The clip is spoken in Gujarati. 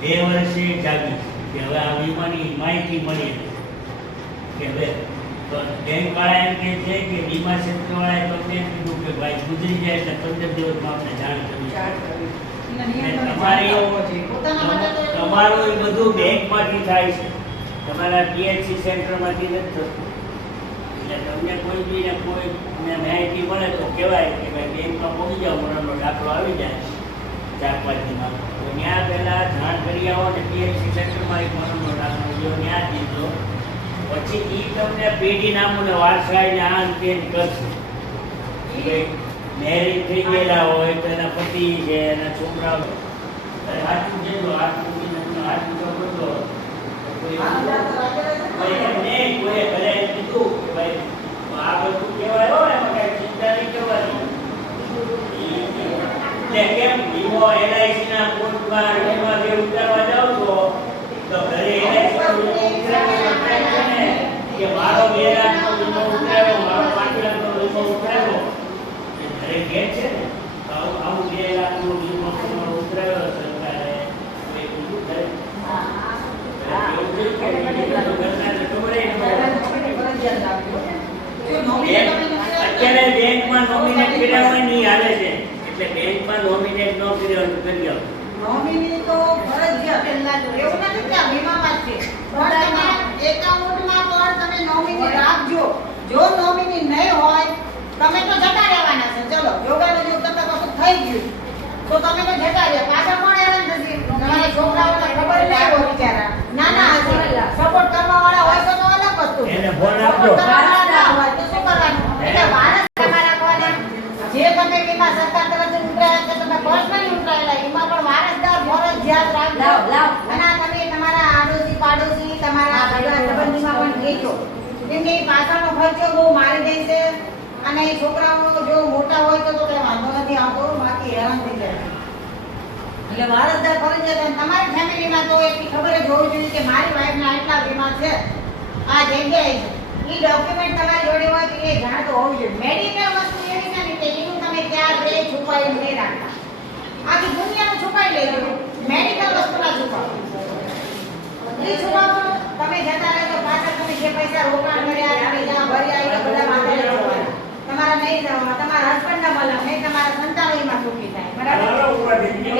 બે વર્ષે જાગી કે હવે આ વીમાની માહિતી મળી કે હવે તો બેંક વાળા એમ કહે છે કે વીમા ક્ષેત્રવાળાએ તમને એમ કીધું કે ભાઈ ગુજરી જાય એટલે પંદર દિવસમાં આપણે જાણ કરવી તમારું એ બધું બેંકમાંથી થાય છે. તમારા પીએચસી સેન્ટરમાંથી નથી થતું. એટલે તમને કોઈ બી ને કોઈ ને માહિતી મળે તો કહેવાય કે ભાઈ બેંકમાં પહોંચી જાઓ મરણનો દાખલો આવી જાય. ચાર પાંચ તો ત્યાં પેલા જાણ કરી અને પીએચસી સેક્ટરમાં એક મનોનો દાખલો જો ત્યાં દીધો પછી એ તમને પેઢી નામોને વારસાઈને આ ને તે ને કરશે. એટલે મેરેજ થઈ ગયેલા હોય તો એના પતિ છે, એના છોકરાઓ હાથું છે તો હાથ મૂકીને તમને હાથ ઊંચો કરતો તો કોઈ કોઈ એમ નહીં, કોઈએ ઘરે એમ કીધું કે ભાઈ આ બધું કહેવાય હો એમાં કાંઈ ચિંતા નહીં કરવાની એટલે કેમ વીમો LIC ના પોર્ટમાં વીમા જે ઉતારવા જાવ છો? તો ઘરે LIC નો વીમો ઉતારવાનો છે ને? કે મારો બે લાખનો વીમો ઉતાર્યો મારો પાંચ લાખનો વીમો ઉતાર્યો? ઘરે કે છે ને? આવું આવું બે લાખનો વીમો તમારો ઉતાર્યો સરકારે એ બીજું ઘરે. અત્યારે બેંકમાં નોમિનેટ કર્યા હોય નહીં હાલે છે. એટલે બેંકમાં નોમિનેટ નો કર્યા કરી આવો નોમિની તો ફરજિયાત. એવું નથી કે વીમામાં છે. પણ તમે એકાઉન્ટમાં પણ તમે નોમિની રાખજો. જો નોમિની નહીં હોય, તમે તો જતા રહેવાના છે. ચલો, યોગાનો યોગ કરતા કશું થઈ ગયું. તો તમે તો જતા રહ્યા. પાછા કોણ હેરાન થશે? તમારા છોકરાઓને ખબર નહીં હોય બિચારા. નાના હશે. સપોર્ટ કરવાવાળા હોય તો તો અલગ વસ્તુ. એને ફોન આપજો. સપોર્ટ કરવાવાળા ના હોય તો શું કરવાનું? એટલે વારસ તમારા રાખવાના. જે તમે વીમા સરકાર તરફથી ઉતરાયા છે, તમે personally ઉતરાયેલા, એમાં પણ ફરજિયાત રાખજો. લાવ, લાવ. અને તમે તમારા આડોશી પાડોશી તમારા સંબંધીમાં પણ કહેજો. કેમ કે પાછળનો ખર્ચો બહુ મારી દેશે અને એ છોકરાઓ જો મોટા હોય તો તો કઈ વાંધો નથી આવતો બાકી હેરાન થઈ જાય. એટલે વારસદાર ફરજિયાત તમારી ફેમિલીમાં તો એટલી ખબર જ હોવી જોઈએ કે મારી વાઈફના આટલા વીમા છે. આ જગ્યાએ છે એ ડોક્યુમેન્ટ તમારી જોડે હોય તો એ જાણતો હોવું જોઈએ. મેડિકલ વસ્તુ એવી છે કે એનું તમે ક્યાં રે છુપાઈ નહીં રાખતા. આખી દુનિયાનું છુપાઈ લેજો. તમે જતા રહે તો પાછળ તમે જે પૈસા રોકાણ ભર્યા એ બધા માથે તમારા નહીં જવાના.